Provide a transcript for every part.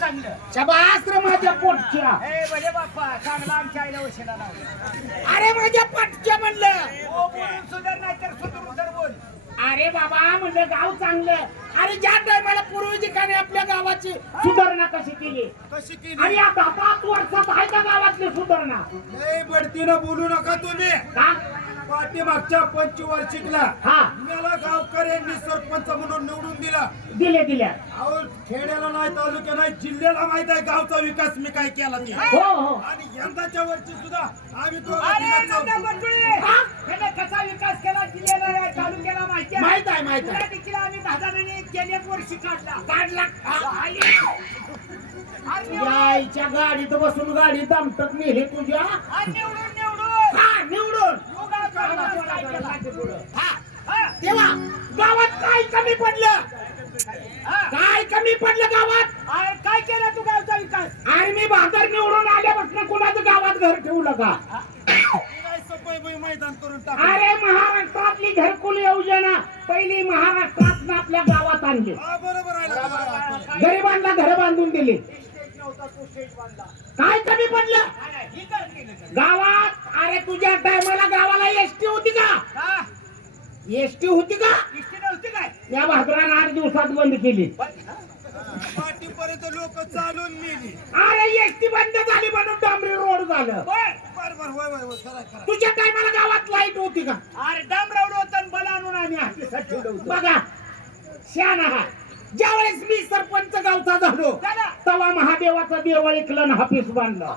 चांगलं. शबास रे माझ्या पोटच्या. ए बडे बाप्पा चांगला आमच्या आईला वशिला लावला. अरे माझ्या पोटच्या म्हणलं. हो बोलून सुधार नाही तर सुधरून तर बोल. अरे बाबा म्हणलं गाव चांगलं. अरे ज्या टायमाला पूर्वीची काने आपल्या गावाची सुधारणा कशी केली आणि आता 5 वर्षात आहे का गावातली सुधारणा? लय बढतीनं बोलू नका तुम्ही. का? पाठीमागच्या पंचवार्षिकला हा मला गावकऱ्यांनी सरपंच म्हणून निवडून दिला. दिल्या अहो खेड्याला नाही, तालुक्या नाही, जिल्ह्याला माहित आहे गावचा विकास मी काय केला ते. हो हो. आणि यंदाच्या वर्षी सुद्धा आम्ही अरे नंदा मंडळी, त्याने कसा विकास केला जिल्ह्याला आहे, तालुक्याला माहिती आहे. माहित आहे तुला देखील आम्ही 10 जणांनी गेल्या वर्षी काढला. यायच्या गाडीत बसून गाडी दमटत नेली तुझ्या. निवडून हा निवडून. तेव्हा गावात काय कमी पडलं? काय कमी पडलं गावात? काय केलं तू गावचा विकास? आणि मी बहादर निवडून आल्यापासून कुणाचं गावात घर ठेवलं का? काय सफाई मैदान करून टाक. अरे महाराष्ट्रातली घरकुल योजना पहिली महाराष्ट्रात आपल्या गावात आणली. बरोबर आहे. गरिबांना घर बांधून दिली. काय कमी पडलं गावात? अरे तुझ्या टायमाला गावाला एसटी होती का? एसटी होती का? काय या बहादरानं 8 दिवसात बंद केली. पाठीपर्यंत लोक चालून मेली. अरे एसटी बंद झाली म्हणून डांबरी रोड झालं. बरोबर होय होय होय खरं खरं. तुझ्या टायमाला गावात लाईट होती का? अरे डांबरावलं होतं आणि बल आणून आम्ही हातीसाठी ठेवलं होतं. बघा शहाणा हा. ज्यावेळेस मी सरपंच गावचा झालो तेव्हा महादेवाचं देवळ इकलं हापीस बांधलं.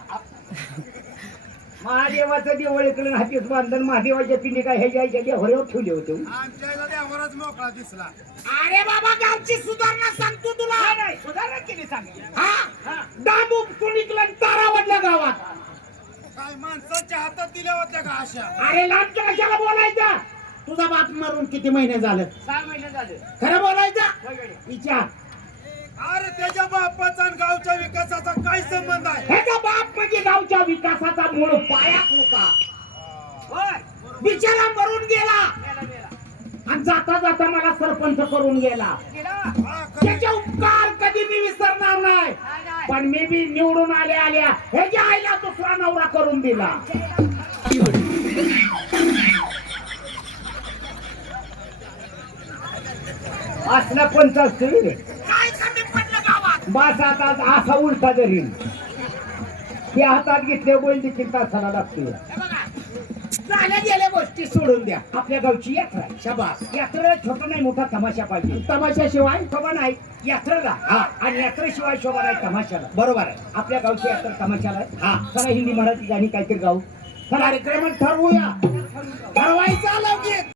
महादेवाचं देवळ इकलं हापीस बांधलं. महादेवाच्या पिंडी काय ह्याच्या देवळावर ठेवले होते. आमच्या देवावरच मोकळा दिसला. अरे बाबा गावची सुधारणा सांगतो तुला. नाही सुधारणा केली चांगली. हा डांब उपसून इकलं तारा वाढल्या गावात. काय माणसाच्या हातात दिल्या होत्या का अशा? अरे लांबच्या कशाला बोलायचं? तुझा बाप मारून किती महिने झालं? 6 महिने झाले. खरं बोलायचं विचार. अरे त्याच्या बापाचा आणि गावच्या विकासाचा काय संबंध आहे? ह्याचा बाप म्हणजे गावच्या विकासाचा मूळ पाया होता. होय बिचारा मरून गेला आणि जाता जाता मला सरपंच करून गेला. त्याचे उपकार कधी मी विसरणार नाही. पण मी बी निवडून आल्या ह्याच्या आईला दुसरा नवरा करून दिला. असला पंच असतो काय कमी पडलं गावात? बास आता असा उलटा धरील. त्या हातात घेतले बैल देखील तासाला लागतो. झाल्या गेल्या गोष्टी सोडून द्या. आपल्या गावची यात्रा आहे. शाबास. यात्रेला छोटा नाही मोठा तमाशा पाहिजे. तमाशाशिवाय शोभा नाही यात्रेला. हा. आणि यात्रेशिवाय शोभा नाही तमाशाला. बरोबर आहे. आपल्या गावची यात्रा तमाशाला आहे. हा. चला हिंदी मराठी गाणी काहीतरी गाऊ. कार्यक्रम ठरवूया. ठरवायचा लवकर.